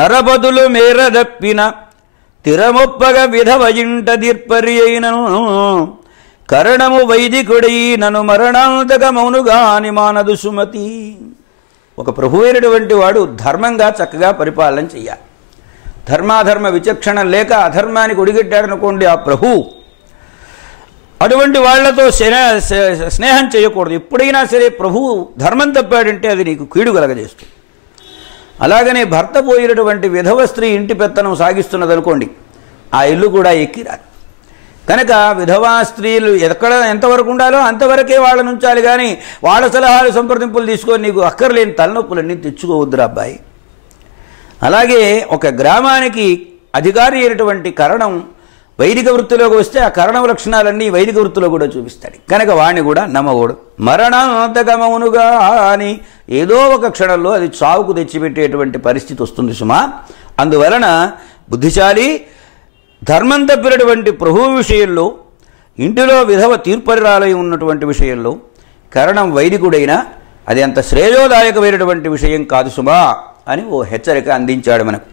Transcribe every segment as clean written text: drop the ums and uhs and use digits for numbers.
నరపతులు మేరదప్పిన తిరమొప్పగ విధవయింట దీర్పరి అయినను కరణము వైదికుడై నను మరణాంతకమౌనుగాని మానదు సుమతి. ఒక ప్రభువైనటువంటి వాడు ధర్మంగా చక్కగా పరిపాలన చెయ్యాలి. ధర్మాధర్మ విచక్షణ లేక అధర్మానికి ఒడిగట్టాడనుకోండి ఆ ప్రభు, అటువంటి వాళ్లతో స్నేహం చేయకూడదు. ఎప్పుడైనా సరే ప్రభువు ధర్మం తప్పాడంటే అది నీకు కీడు కలగజేస్తుంది. అలాగనే భర్త పోయినటువంటి విధవ స్త్రీ ఇంటి పెత్తనం సాగిస్తున్నదనుకోండి, ఆ ఇల్లు కూడా ఎక్కిరాదు. కనుక విధవా స్త్రీలు ఎంతవరకు ఉండాలో అంతవరకే వాళ్ళని ఉంచాలి, కానీ వాళ్ళ సలహాలు సంప్రదింపులు తీసుకొని నీకు అక్కర్లేని తలనొప్పులన్నీ తెచ్చుకోవద్దురా అబ్బాయి. అలాగే ఒక గ్రామానికి అధికారి అయినటువంటి కరణం వైదిక వృత్తిలోకి వస్తే ఆ కరణం లక్షణాలన్నీ వైదిక వృత్తిలో కూడా చూపిస్తాడు. కనుక వాణ్ణి కూడా నమ్మకూడదు. మరణాంతకమౌనుగా అని ఏదో ఒక క్షణంలో అది చావుకు తెచ్చిపెట్టేటువంటి పరిస్థితి వస్తుంది సుమా. అందువలన బుద్ధిశాలి ధర్మం తప్పినటువంటి ప్రభువు విషయంలో, ఇంటిలో విధవ తీర్పరిరాలై ఉన్నటువంటి విషయంలో కరణం వైదికుడైనా అది అంత శ్రేయోదాయకమైనటువంటి విషయం కాదు సుమా అని ఓ హెచ్చరిక అందించాడు మనకు.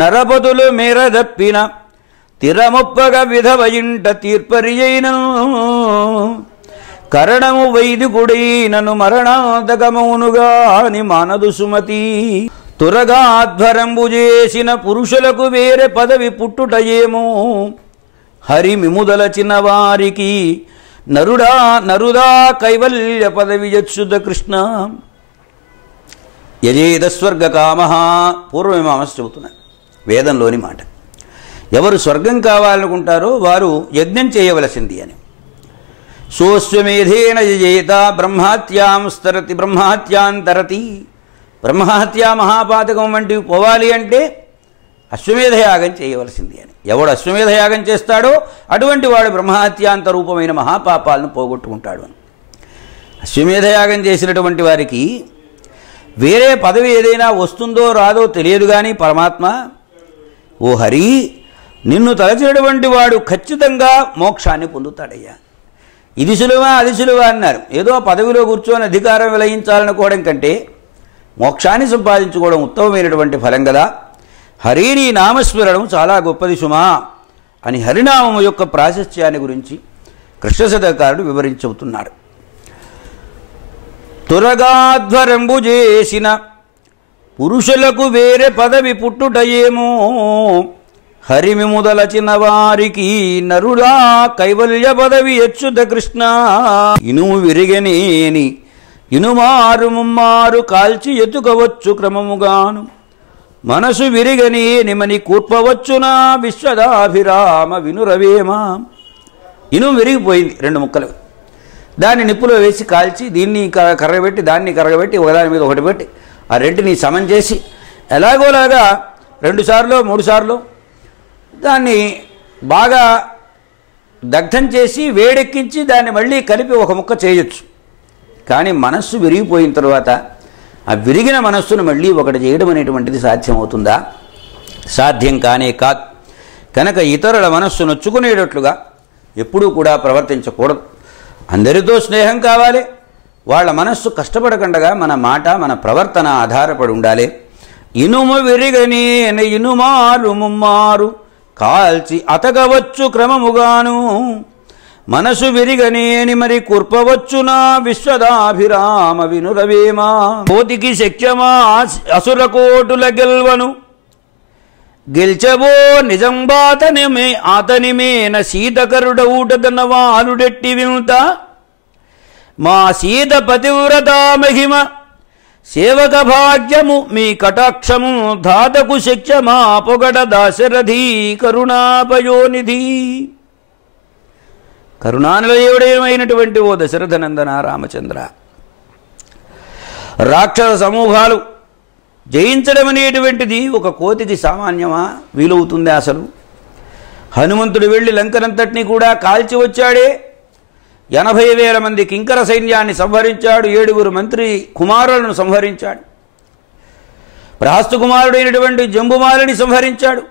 నరపతులు మేరదప్పిన తిరమొప్పగ విధవయింట తీర్పరి అయినను కరణము వైదికుడైనను మరణాంతకమౌనుగాని మానదు సుమతి. తురగాధ్వరంబు చేసిన పురుషులకు వేరే పదవి పుట్టుటయేమో హరి మిముదలచిన వారికి నరుదా కైవల్య పదవి యచ్యుత కృష్ణ. యజేదస్వర్గ కామః పూర్వమీమాంస చెబుతున్నారు, వేదంలోని మాట. ఎవరు స్వర్గం కావాలనుకుంటారో వారు యజ్ఞం చేయవలసింది అని. సోస్వమేధేన యజేత బ్రహ్మహత్యాం స్తరతి బ్రహ్మహత్యాంతరతి. బ్రహ్మహత్యా మహాపాతకం వంటివి పోవాలి అంటే అశ్వమేధయాగం చేయవలసింది అని. ఎవడు అశ్వమేధయాగం చేస్తాడో అటువంటి వాడు బ్రహ్మహత్యాంత రూపమైన మహాపాపాలను పోగొట్టుకుంటాడు అని. అశ్వమేధయాగం చేసినటువంటి వారికి వేరే పదవి ఏదైనా వస్తుందో రాదో తెలియదు, కానీ పరమాత్మ ఓ హరి నిన్ను తలచినటువంటి వాడు ఖచ్చితంగా మోక్షాన్ని పొందుతాడయ్యా. ఇది సులువా అది సులువా అన్నారు. ఏదో పదవిలో కూర్చొని అధికారం విలయించాలనుకోవడం కంటే మోక్షాన్ని సంపాదించుకోవడం ఉత్తమమైనటువంటి ఫలం కదా. హరిని నామస్మరణం చాలా గొప్పది సుమా అని హరినామము యొక్క ప్రాశస్త్యాన్ని గురించి కృష్ణశతకారుడు వివరించుతున్నాడు. తురగాధ్వరంబు చేసిన పురుషులకు వేరే పదవి పుట్టుటయేమో హరిమి ముదలచిన వారికి నరుడా కైవల్య పదవి యచ్యుత కృష్ణ. ఇనుము విరిగనేని ఇనుమారు ముమ్మారు కాల్చి ఎత్తుకవచ్చు క్రమముగాను మనసు విరిగనేని మని కూర్పవచ్చునా విశ్వదాభిరామ వినురవేమా. ఇనుము విరిగిపోయింది, 2 ముక్కలు. దాన్ని నిప్పులో వేసి కాల్చి దీన్ని కరగబెట్టి దాన్ని కరగబెట్టి ఒకదాని మీద ఒకటి పెట్టి ఆ రెంటిని సమం చేసి ఎలాగోలాగా 2 సార్లు 3 సార్లు దాన్ని బాగా దగ్ధం చేసి వేడెక్కించి దాన్ని మళ్ళీ కలిపి ఒక ముక్క చేయొచ్చు. కానీ మనస్సు విరిగిపోయిన తర్వాత ఆ విరిగిన మనస్సును మళ్ళీ ఒకటి చేయడం అనేటువంటిది సాధ్యమవుతుందా? సాధ్యం కానే కాదు. కనుక ఇతరుల మనస్సు నొచ్చుకునేటట్లుగా ఎప్పుడూ కూడా ప్రవర్తించకూడదు. అందరితో స్నేహం కావాలి. వాళ్ళ మనస్సు కష్టపడకుండా మన మాట మన ప్రవర్తన ఆధారపడి ఉండాలి. ఇనుము విరిగని ఇనుమారు ముమ్మారు కాల్చి అతగవచ్చు క్రమముగాను మనసు విరిగనేని మరి కుర్పవచ్చునా విశ్వదాభిరామ వినురవేమా. కోతికి శక్యమా అసుర కోటుల గెల్వను గెల్చబో నిజంబాతనిమే ఆతనిమేన సీతకరుడౌటదన వాలుడెట్టి వినుత మా సీత పతివ్రతా మహిమ సేవక భాగ్యము మీ కటాక్షము ధాతకు శక్యమా పొగడ దాశరథి కరుణాపయోనిధి. కరుణానిలయుడైనటువంటి ఓ దశరథనందన రామచంద్ర, రాక్షస సమూహాలు జయించడం అనేటువంటిది ఒక కోతికి సామాన్యమా? వీలవుతుందా అసలు? హనుమంతుడు వెళ్ళి లంకనంతటినీ కూడా కాల్చి వచ్చాడే. 80,000 మంది కింకర సైన్యాన్ని సంహరించాడు. 7 మంత్రి కుమారులను సంహరించాడు. ప్రహస్తు కుమారుడైనటువంటి జంబుమాలిని సంహరించాడు.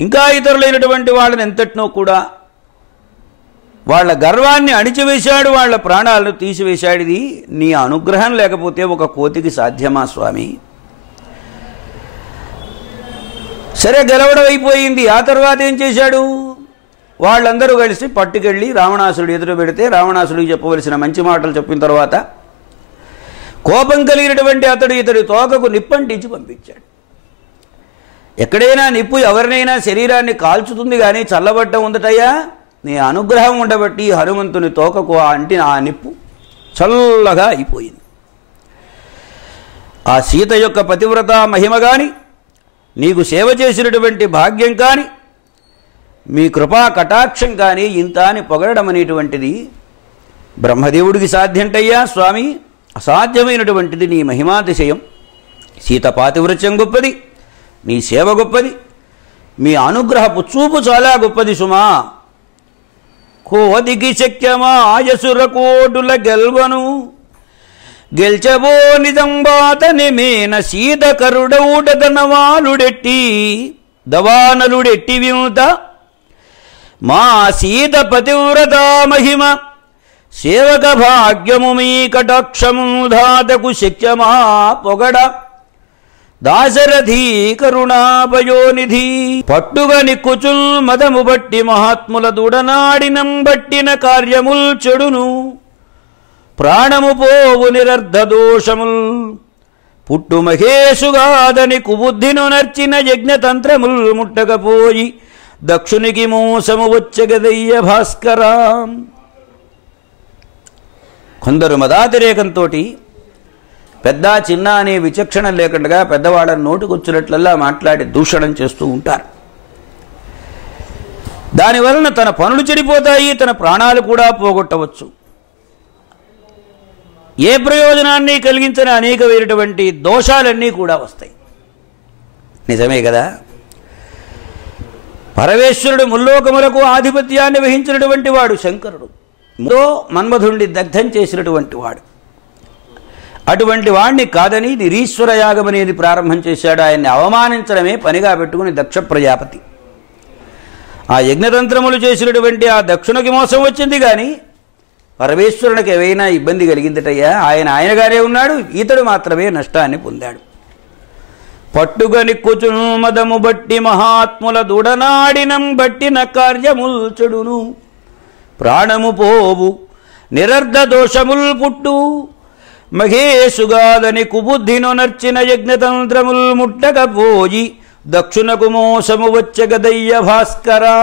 ఇంకా ఇతరులైనటువంటి వాళ్ళని ఎంతటినో కూడా వాళ్ళ గర్వాన్ని అణిచివేశాడు, వాళ్ళ ప్రాణాలను తీసివేశాడు. ఇది నీ అనుగ్రహం లేకపోతే ఒక కోతికి సాధ్యమా స్వామి? సరే, గెలవడం అయిపోయింది. ఆ తర్వాత ఏం చేశాడు? వాళ్ళందరూ కలిసి పట్టుకెళ్ళి రావణాసురుడు ఎదురు పెడితే రావణాసుడికి చెప్పవలసిన మంచి మాటలు చెప్పిన తర్వాత కోపం కలిగినటువంటి అతడు ఇతడి తోకకు నిప్పంటించి పంపించాడు. ఎక్కడైనా నిప్పు ఎవరినైనా శరీరాన్ని కాల్చుతుంది కానీ చల్లబడ్డం ఉందటయ్యా, నీ అనుగ్రహం ఉండబట్టి హనుమంతుని తోకకు అంటిన ఆ నిప్పు చల్లగా అయిపోయింది. ఆ సీత యొక్క పతివ్రత మహిమ కానీ, నీకు సేవ చేసినటువంటి భాగ్యం కానీ, మీ కృపా కటాక్షం కానీ ఇంత అని పొగడడం అనేటువంటిది బ్రహ్మదేవుడికి సాధ్యంటయ్యా స్వామి, అసాధ్యమైనటువంటిది నీ మహిమాతిశయం. సీత పాతివ్రత్యం గొప్పది, నీ సేవ గొప్పది, మీ అనుగ్రహపు చూపు చాలా గొప్పది సుమా. కోదికి శక్యమా ఆయసుర కోటుల గెల్వను గెల్చబో నిజంబాతని మేన సీత కరుడౌటదనవాలుడెట్టి దవానలుడెట్టి విముత మా సీత పతివ్రతా మహిమ సేవక భాగ్యము మీ కటాక్షము ధాతకు శక్యమా పొగడ దాశరథీ కరుణాపయోనిధి. పట్టుగా నిక్కుచుల్ మదము బట్టి మహాత్ముల దుడనాడినం బట్టిన కార్యముల్ చెడును ప్రాణము పోవు నిరర్ధ దోషముల్ పుట్టు మహేశుగాదని కుబుద్ధిను నర్చిన యజ్ఞతంత్రముల్ ముట్టకపోయి దక్షునికి మోసము వచ్చగదయ్య భాస్కరా. కొందరు మదాతిరేకంతో పెద్ద చిన్న అనే విచక్షణ లేకుండా పెద్దవాళ్ళని నోటుకొచ్చినట్లల్లా మాట్లాడి దూషణం చేస్తూ ఉంటారు. దానివలన తన పనులు చెడిపోతాయి, తన ప్రాణాలు కూడా పోగొట్టవచ్చు. ఏ ప్రయోజనాన్ని కలిగించని అనేకమైనటువంటి దోషాలన్నీ కూడా వస్తాయి. నిజమే కదా. పరమేశ్వరుడు ముల్లోకములకు ఆధిపత్యాన్ని వహించినటువంటి వాడు శంకరుడు. మన్మధుణ్ణి దగ్ధం చేసినటువంటి వాడు. అటువంటి వాణ్ణి కాదని నిరీశ్వర యాగం అనేది ప్రారంభం చేశాడు. ఆయన్ని అవమానించడమే పనిగా పెట్టుకుని దక్ష ప్రజాపతి ఆ యజ్ఞతంత్రములు చేసినటువంటి ఆ దక్షునికి మోసం వచ్చింది కానీ పరమేశ్వరునికి ఏవైనా ఇబ్బంది కలిగిందటయ్యా. ఆయనగానే ఉన్నాడు, ఇతడు మాత్రమే నష్టాన్ని పొందాడు. పట్టుగా నిక్కుచును మదము బట్టి మహాత్ముల దుడనాడినం బట్టిన కార్యముల్ చెడును ప్రాణము పోవు నిరర్ధ దోషముల్ పుట్టు మహేశుగాదని కుబుద్ధిను నర్చిన యజ్ఞతంత్రముల్ ముట్టకపోయి దక్షునకు మోసము వచ్చగదయ్య భాస్కరా.